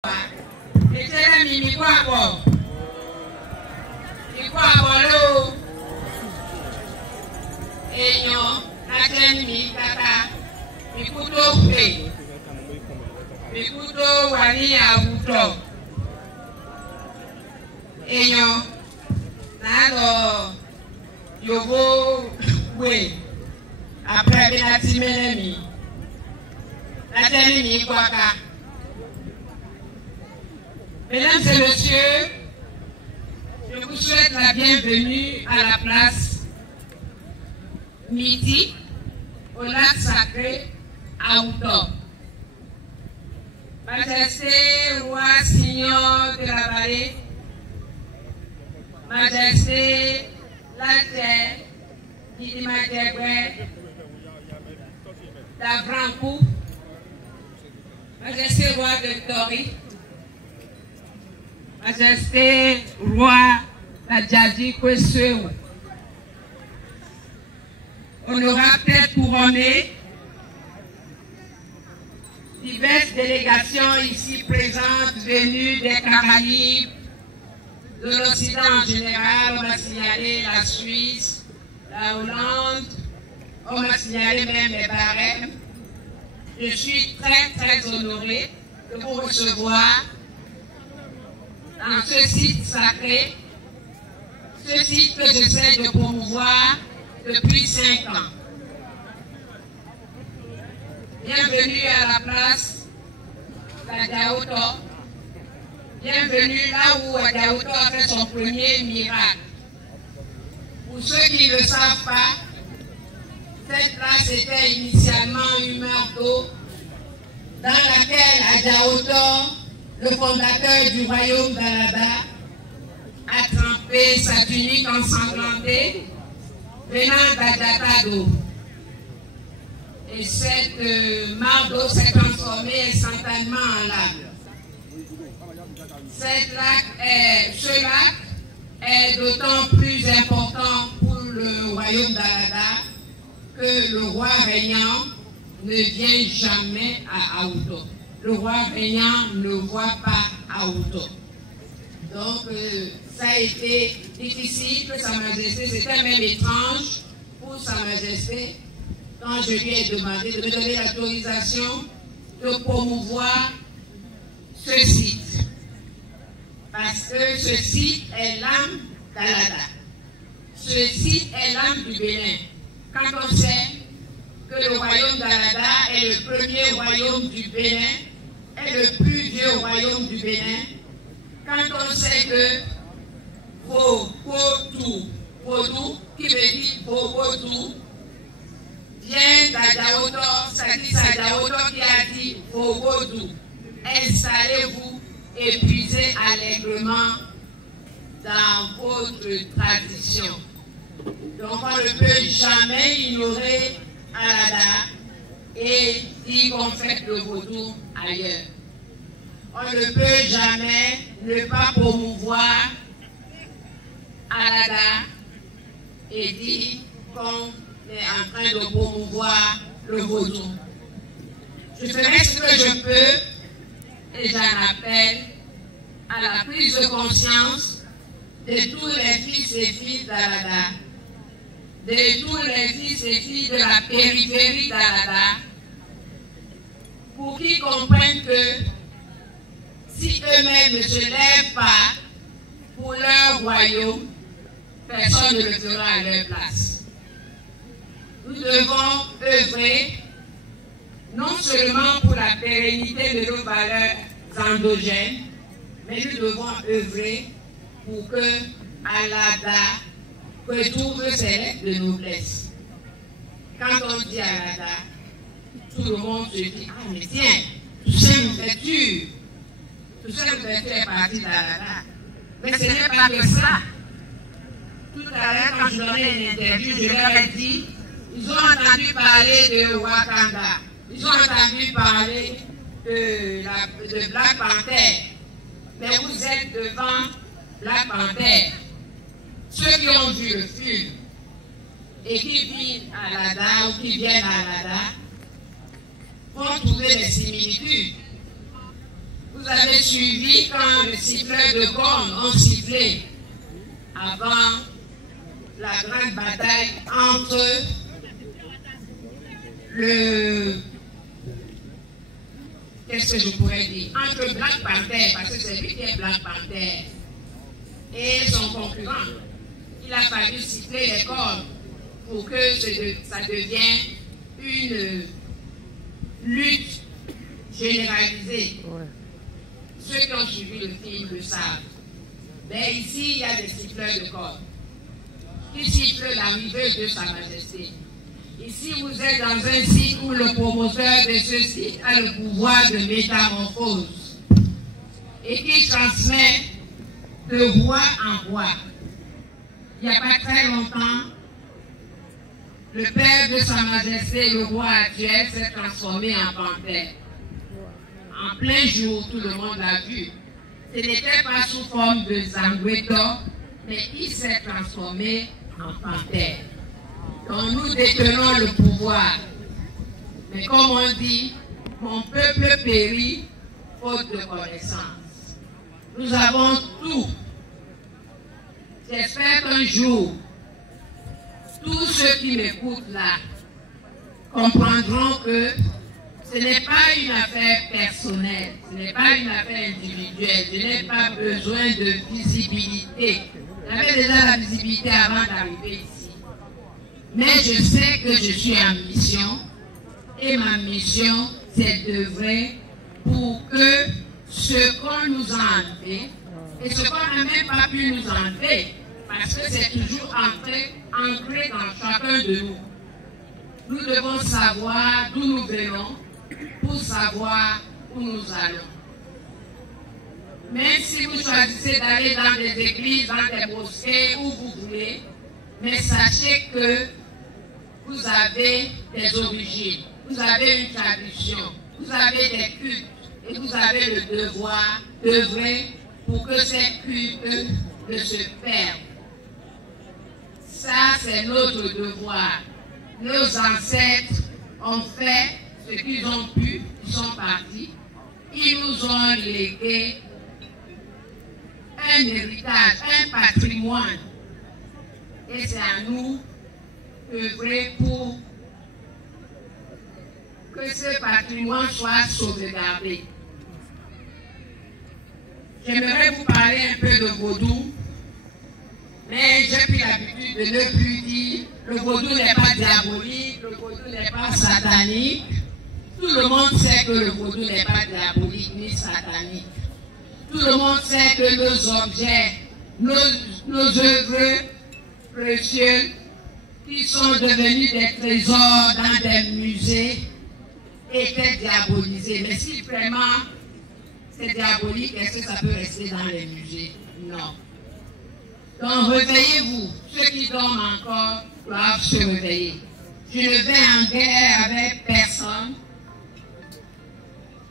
Après Benati Menemi, Nathalie Kwaka. Mesdames et messieurs, je vous souhaite la bienvenue à la place Midi, au lac sacré à Outo. Majesté, roi, signor de la vallée, Majesté, la terre, Kidimadegwe, la Branco, Majesté, roi de Tori, Majesté, roi la Djadji Kweseu, honorable tête couronnée, diverses délégations ici présentes venues des Caraïbes, de l'Occident en général, on m'a signalé la Suisse, la Hollande, on m'a signalé même les Bahreïn. Je suis très honorée de vous recevoir dans ce site sacré, ce site que j'essaie de promouvoir depuis 5 ans. Bienvenue à la place d'Adjaoto. Bienvenue là où Adjaoto a fait son premier miracle. Pour ceux qui ne le savent pas, cette place était initialement une mer d'eau dans laquelle Adjaoto, le fondateur du royaume d'Alada, a trempé sa tunique ensanglantée venant d'Adjatado. Et cette mare d'eau s'est transformée instantanément en lac. Ce lac est d'autant plus important pour le royaume d'Alada que le roi régnant ne vient jamais à Aouto. Le roi régnant ne voit pas Aouto. Donc ça a été difficile pour Sa Majesté, c'était même étrange pour Sa Majesté quand je lui ai demandé de me donner l'autorisation de promouvoir ce site. Parce que ce site est l'âme d'Alada. Ce site est l'âme du Bénin. Quand on sait que le royaume d'Alada est le premier royaume du Bénin, est le plus vieux royaume du Bénin, quand on sait que Vodou, qui veut dire Vodou, vient d'Adjaoto, c'est Adjaoto qui a dit Vodou, installez-vous et puisez allègrement dans votre tradition. Donc on ne peut jamais ignorer Alada et dire qu'on fait le Vodou ailleurs. On ne peut jamais ne pas promouvoir Alada et dire qu'on est en train de promouvoir le Vodou. Je ferai ce que je peux et j'en appelle à la prise de conscience de tous les fils et filles d'Alada, de tous les fils et filles de la périphérie d'Alada, pour qu'ils comprennent que si eux-mêmes ne se lèvent pas pour leur royaume, personne ne le fera à leur place. Nous devons œuvrer non seulement pour la pérennité de nos valeurs endogènes, mais nous devons œuvrer pour que Alada retrouve ses lettres de noblesse. Quand on dit Alada, tout le monde se dit, ah mais tiens, tout ça nous fait dur. Tout ça nous fait faire partie d'Alada. Mais ce n'est pas que ça. Tout à l'heure, quand je donnais une interview, je leur ai dit, ils ont entendu parler de Wakanda. Ils ont entendu parler de Black Panther. Mais vous êtes devant Black Panther. Ceux qui ont vu le film et qui vivent à Alada ou qui viennent à Alada vont trouver des similitudes. Vous avez suivi quand les siffleurs de cornes ont sifflé avant la grande bataille entre qu'est-ce que je pourrais dire? Entre Black Panther, parce que c'est lui qui est Black Panther, et son concurrent. Il a fallu siffler les cordes pour que ça devienne une lutte généralisée. Ouais. Ceux qui ont suivi le film le savent. Mais ici, il y a des siffleurs de cordes qui sifflent l'arrivée de Sa Majesté. Ici, vous êtes dans un site où le promoteur de ce site a le pouvoir de métamorphose et qui transmet de roi en roi. Il n'y a pas très longtemps, le père de Sa Majesté, le roi actuel, s'est transformé en panthère. En plein jour, tout le monde l'a vu. Ce n'était pas sous forme de Zangweto, mais il s'est transformé en panthère. Donc nous détenons le pouvoir. Mais comme on dit, mon peuple périt faute de connaissance. Nous avons tout. J'espère qu'un jour, tous ceux qui m'écoutent là comprendront que ce n'est pas une affaire personnelle, ce n'est pas une affaire individuelle, je n'ai pas besoin de visibilité. J'avais déjà la visibilité avant d'arriver ici. Mais je sais que je suis en mission et ma mission, c'est d'œuvrer pour que ce qu'on nous a enlevé et ce qu'on n'a même pas pu nous enlever, parce que c'est toujours ancré dans chacun de nous. Nous devons savoir d'où nous venons pour savoir où nous allons. Même si vous choisissez d'aller dans des églises, dans des mosquées, où vous voulez, mais sachez que vous avez des origines, vous avez une tradition, vous avez des cultes et vous avez le devoir d'œuvrer pour que ces cultes ne se perdent. Ça, c'est notre devoir. Nos ancêtres ont fait ce qu'ils ont pu, ils sont partis. Ils nous ont légué un héritage, un patrimoine. Et c'est à nous d'œuvrer pour que ce patrimoine soit sauvegardé. J'aimerais vous parler un peu de vaudou, mais j'ai pris l'habitude de ne plus dire le vaudou n'est pas diabolique, le vaudou n'est pas satanique. Tout le monde sait que le vaudou n'est pas diabolique ni satanique. Tout le monde sait que nos objets, nos œuvres précieux, qui sont devenus des trésors dans des musées, étaient diabolisés. Mais si vraiment c'est diabolique, est-ce que ça peut rester dans les musées? Non. Donc réveillez-vous. Ceux qui dorment encore doivent se réveiller. Je ne vais en guerre avec personne.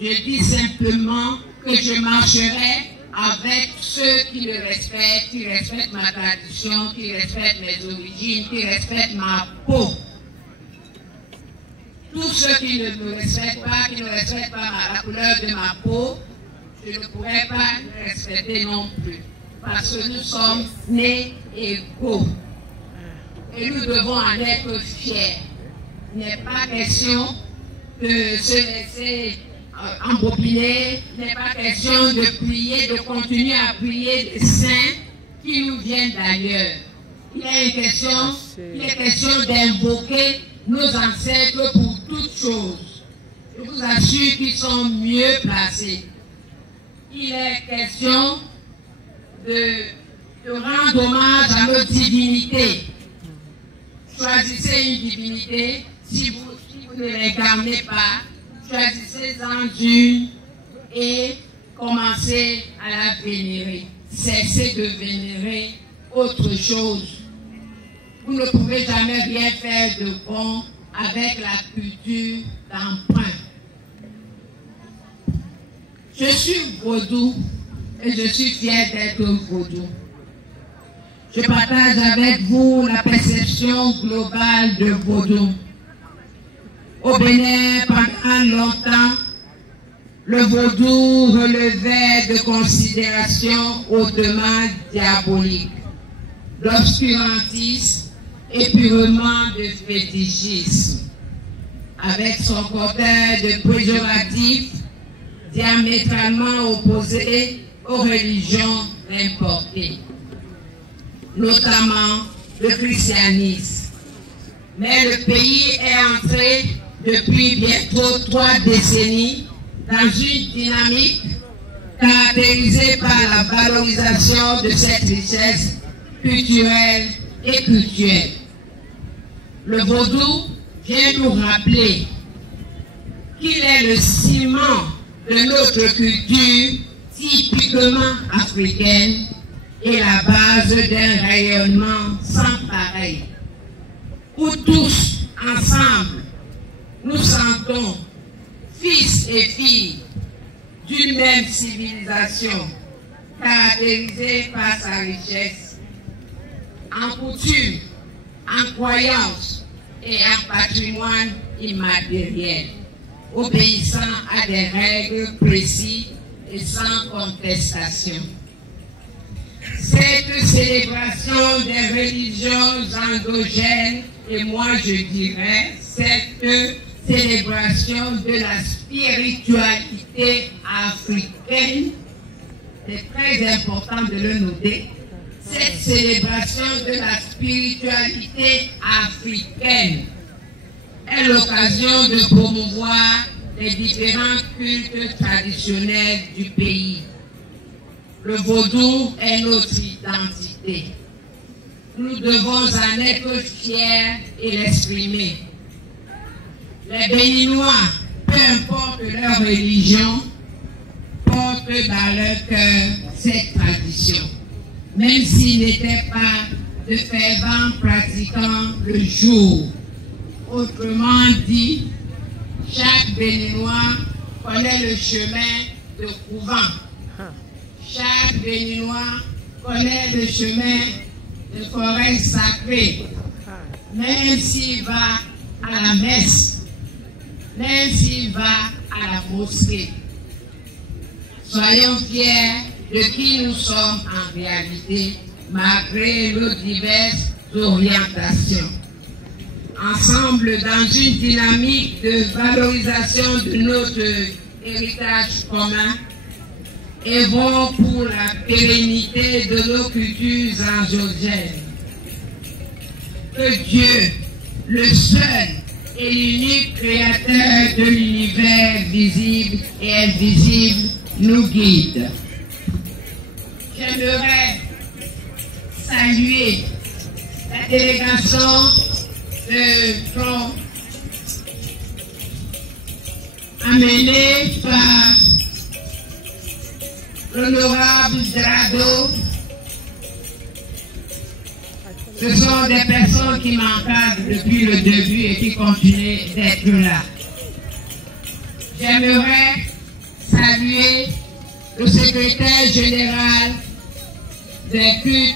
Je dis simplement que je marcherai avec ceux qui le respectent, qui respectent ma tradition, qui respectent mes origines, qui respectent ma peau. Tous ceux qui ne me respectent pas, qui ne respectent pas la couleur de ma peau, je ne pourrais pas le respecter non plus. Parce que nous sommes nés égaux. Et nous devons en être fiers. Il n'est pas question de se laisser embobiner, il n'est pas question de prier, de continuer à prier des saints qui nous viennent d'ailleurs. Il est question d'invoquer nos ancêtres pour toutes choses. Je vous assure qu'ils sont mieux placés. Il est question de rendre hommage à nos divinités. Choisissez une divinité, si vous ne l'incarnez pas, choisissez-en une et commencez à la vénérer. Cessez de vénérer autre chose. Vous ne pouvez jamais rien faire de bon avec la culture d'emprunt. Je suis vaudou et je suis fier d'être vaudou. Je partage avec vous la perception globale de vaudou. Au Bénin, pendant longtemps, le vaudou relevait de considérations hautement diaboliques, d'obscurantisme et purement de fétichisme, avec son cortège de péjoratifs diamétralement opposés aux religions importées, notamment le christianisme. Mais le pays est entré depuis bientôt 3 décennies dans une dynamique caractérisée par la valorisation de cette richesse culturelle et culturelle. Le vaudou vient nous rappeler qu'il est le ciment de notre culture typiquement africaine et la base d'un rayonnement sans pareil, où tous, ensemble, nous sentons, fils et filles d'une même civilisation, caractérisée par sa richesse, en coutumes, en croyances et en patrimoine immatériel, obéissant à des règles précises et sans contestation. Cette célébration des religions endogènes, et moi je dirais, cette célébration de la spiritualité africaine, c'est très important de le noter, cette célébration de la spiritualité africaine est l'occasion de promouvoir les différents cultes traditionnels du pays. Le vaudou est notre identité. Nous devons en être fiers et l'exprimer. Les Béninois, peu importe leur religion, portent dans leur cœur cette tradition, même s'ils n'étaient pas de fervents pratiquants le jour. Autrement dit, chaque Béninois connaît le chemin de couvent. Chaque Béninois connaît le chemin de forêt sacrée, même s'il va à la messe, même s'il va à la mosquée. Soyons fiers de qui nous sommes en réalité, malgré nos diverses orientations. Ensemble, dans une dynamique de valorisation de notre héritage commun, œuvrons pour la pérennité de nos cultures endogènes. Que Dieu, le seul et l'unique créateur de l'univers visible et invisible, nous guide. J'aimerais saluer la délégation de Tron amenée par l'honorable Drado. Ce sont des personnes qui m'encadrent depuis le début et qui continuent d'être là. J'aimerais saluer le secrétaire général des cultes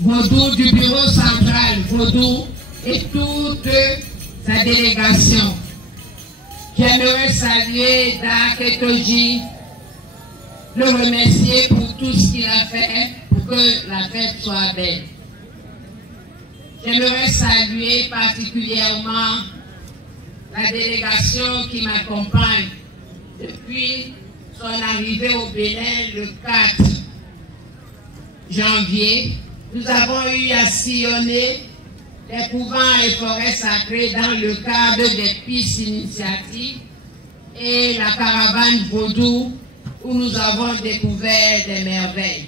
vaudou du bureau central vaudou et toute sa délégation. J'aimerais saluer Daketoji, le remercier pour tout ce qu'il a fait pour que la fête soit belle. J'aimerais saluer particulièrement la délégation qui m'accompagne depuis son arrivée au Bénin le 4 janvier. Nous avons eu à sillonner les couvents et forêts sacrées dans le cadre des pistes initiatives et la caravane vaudou où nous avons découvert des merveilles.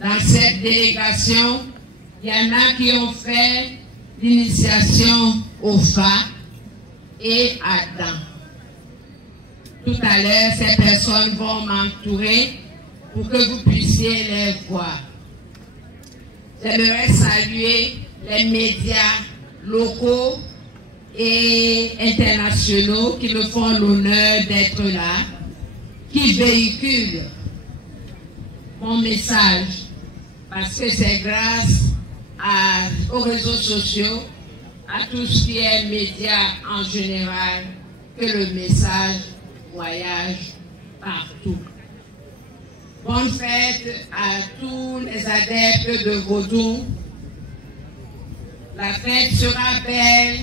Dans cette délégation, il y en a qui ont fait l'initiation au Fa et à Dan. Tout à l'heure, ces personnes vont m'entourer pour que vous puissiez les voir. J'aimerais saluer les médias locaux et internationaux qui me font l'honneur d'être là, qui véhiculent mon message, parce que c'est grâce aux réseaux sociaux, à tout ce qui est médias en général, que le message voyage partout. Bonne fête à tous les adeptes de Vodou. La fête sera belle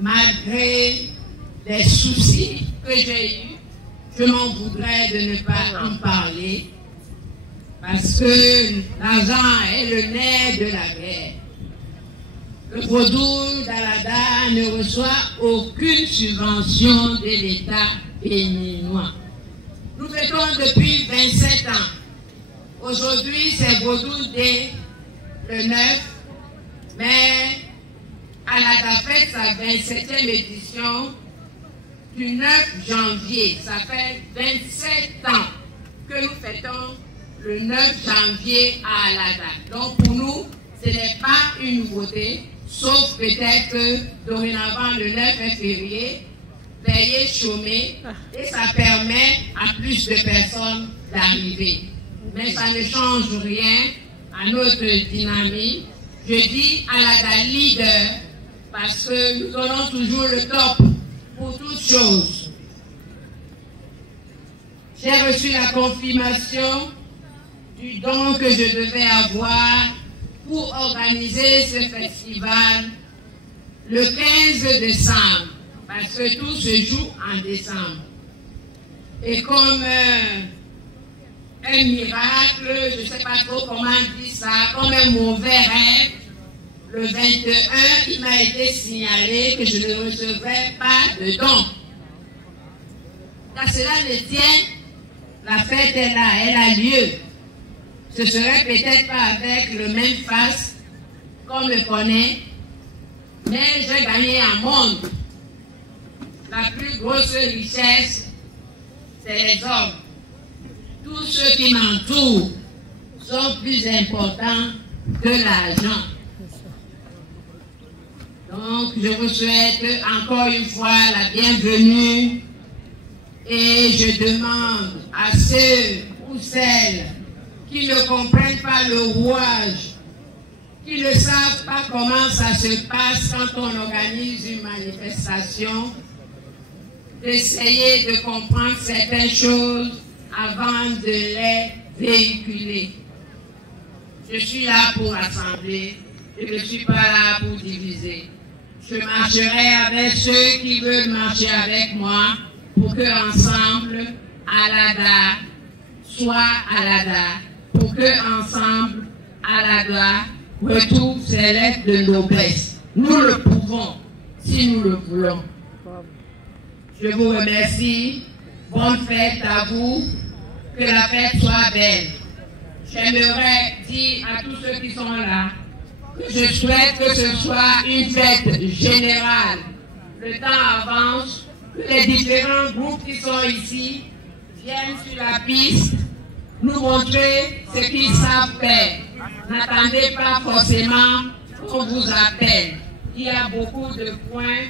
malgré les soucis que j'ai eus. Je m'en voudrais de ne pas en parler parce que l'argent est le nerf de la guerre. Le Vodou d'Alada ne reçoit aucune subvention de l'État béninois. Nous fêtons depuis 27 ans. Aujourd'hui, c'est Vodou Day, le 9, mais Alada fête sa 27e édition du 9 janvier. Ça fait 27 ans que nous fêtons le 9 janvier à Alada. Donc pour nous, ce n'est pas une nouveauté, sauf peut-être que dorénavant le 9 est férié, payé, chômé, et ça permet à plus de personnes d'arriver. Mais ça ne change rien à notre dynamique. Je dis Alada leader parce que nous donnons toujours le top pour toutes choses. J'ai reçu la confirmation du don que je devais avoir pour organiser ce festival le 15 décembre, parce que tout se joue en décembre. Et comme un miracle, je ne sais pas trop comment dire ça, comme un mauvais rêve, le 21, il m'a été signalé que je ne recevrais pas de don. Car cela ne tient, la fête est là, elle a lieu. Ce serait peut-être pas avec le même face qu'on me connaît, mais j'ai gagné un monde. La plus grosse richesse, c'est les hommes. Tous ceux qui m'entourent sont plus importants que l'argent. Donc, je vous souhaite encore une fois la bienvenue et je demande à ceux ou celles qui ne comprennent pas le rouage, qui ne savent pas comment ça se passe quand on organise une manifestation, d'essayer de comprendre certaines choses avant de les véhiculer. Je suis là pour rassembler, je ne suis pas là pour diviser. Je marcherai avec ceux qui veulent marcher avec moi pour que ensemble, Alada soit Alada, pour que ensemble, Alada retrouve ses lettres de noblesse. Nous le pouvons, si nous le voulons. Je vous remercie. Bonne fête à vous. Que la fête soit belle. J'aimerais dire à tous ceux qui sont là que je souhaite que ce soit une fête générale. Le temps avance, que les différents groupes qui sont ici viennent sur la piste nous montrer ce qu'ils savent faire. N'attendez pas forcément qu'on vous appelle. Il y a beaucoup de points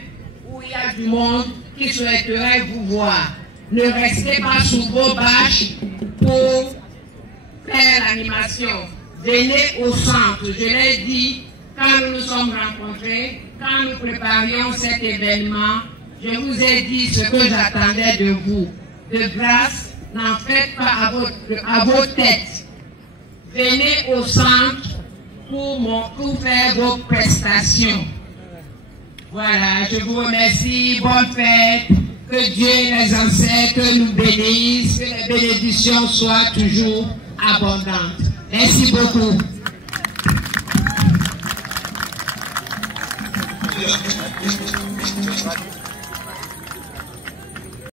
où il y a du monde qui souhaiterait vous voir. Ne restez pas sous vos bâches pour faire l'animation. Venez au centre. Je l'ai dit quand nous nous sommes rencontrés, quand nous préparions cet événement, je vous ai dit ce que j'attendais de vous. De grâce, n'en faites pas à vos têtes. Venez au centre pour faire vos prestations. Voilà, je vous remercie. Bonne fête. Que Dieu et les ancêtres nous bénissent. Que les bénédictions soient toujours abondantes. Merci beaucoup. Thank you.